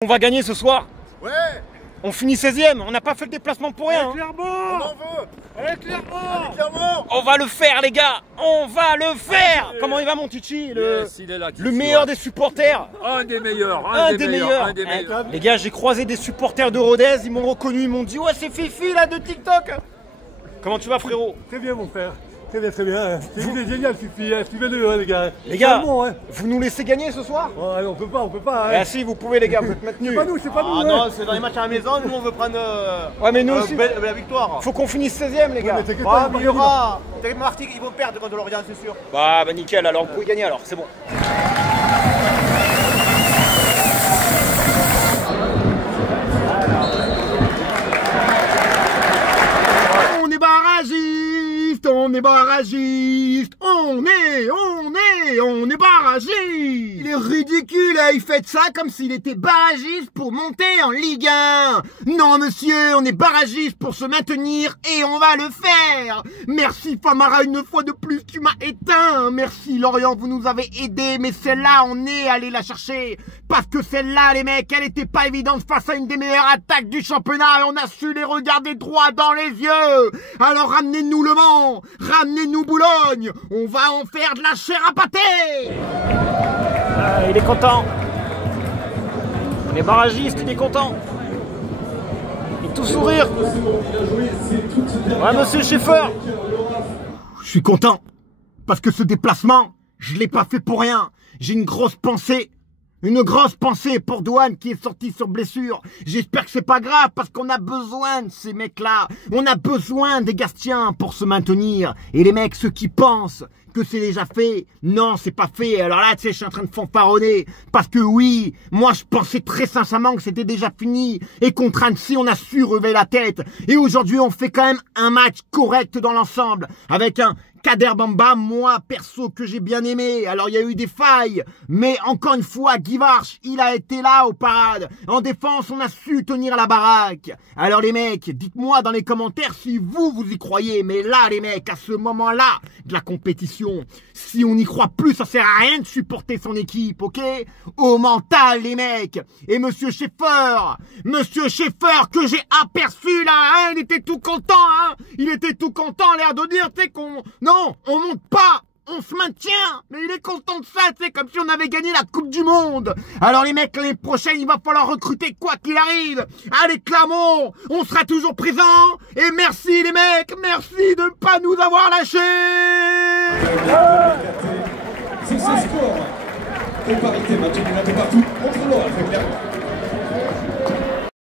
On va gagner ce soir. Ouais. On finit 16ème, on n'a pas fait le déplacement pour rien. Clermont. On en veut. Clermont. On va le faire les gars, on va le faire. Comment il va mon Titi, le meilleur des supporters. Un des meilleurs. Un des meilleurs. Les gars, j'ai croisé des supporters de Rodez, ils m'ont reconnu, ils m'ont dit ouais c'est Fifi là de TikTok. Comment tu vas frérot? Très bien mon frère. Très bien, très bien. C'est génial, Fifi. Suivez-le, les gars. Les gars, vous nous laissez gagner ce soir? Ouais, on peut pas. Ah si, vous pouvez les gars, vous êtes maintenus. C'est pas nous. Ah non, c'est dans les matchs à la maison, nous on veut prendre ouais, mais nous aussi, la victoire. Faut qu'on finisse 16ème les gars. Mais t'inquiète pas, il y aura. T'inquiète Martigues, ils vont perdre contre Lorient, c'est sûr. Bah nickel, alors vous pouvez gagner alors, c'est bon. On est barragiste, on est barragiste. Il est ridicule, il fait ça comme s'il était barragiste pour monter en Ligue 1. Non monsieur, on est barragiste pour se maintenir et on va le faire. Merci Famara, une fois de plus tu m'as éteint. Merci Lorient, vous nous avez aidés, mais celle-là on est allé la chercher. Parce que celle-là les mecs, elle était pas évidente face à une des meilleures attaques du championnat et on a su les regarder droit dans les yeux. Alors ramenez-nous Le Mans, ramenez-nous Boulogne, on va en faire de la chair à pâté. Il est content. On est barragiste, il est content. Il est tout sourire. Ouais monsieur Schaeffer. Je suis content. Parce que ce déplacement, je l'ai pas fait pour rien. J'ai une grosse pensée pour Douane qui est sorti sur blessure. J'espère que c'est pas grave parce qu'on a besoin de ces mecs-là. On a besoin des Gastiens pour se maintenir. Et les mecs, ceux qui pensent que c'est déjà fait, non, c'est pas fait. Alors là, tu sais, je suis en train de fanfaronner. Parce que oui, moi, je pensais très sincèrement que c'était déjà fini. Et contre Annecy, on a su relever la tête. Et aujourd'hui, on fait quand même un match correct dans l'ensemble. Avec un Kader Bamba, moi, perso, que j'ai bien aimé. Alors, il y a eu des failles. Mais encore une fois, Guy Varche, il a été là au parade. En défense, on a su tenir la baraque. Alors, les mecs, dites-moi dans les commentaires si vous y croyez. Mais là, les mecs, à ce moment-là de la compétition, si on n'y croit plus, ça sert à rien de supporter son équipe, ok? Au mental, les mecs. Et Monsieur Schaeffer, que j'ai aperçu là, hein, il était tout content, hein. Il était tout content, l'air de dire, tu sais, qu'on... Non, on monte pas, on se maintient. Mais il est content de ça, c'est comme si on avait gagné la Coupe du Monde. Alors les mecs, l'année prochaine, il va falloir recruter quoi qu'il arrive. Allez Clermont, on sera toujours présent. Et merci les mecs, merci de ne pas nous avoir lâchés. Sur ce score, parité maintenue un peu partout, contre l'Oral, très clairement.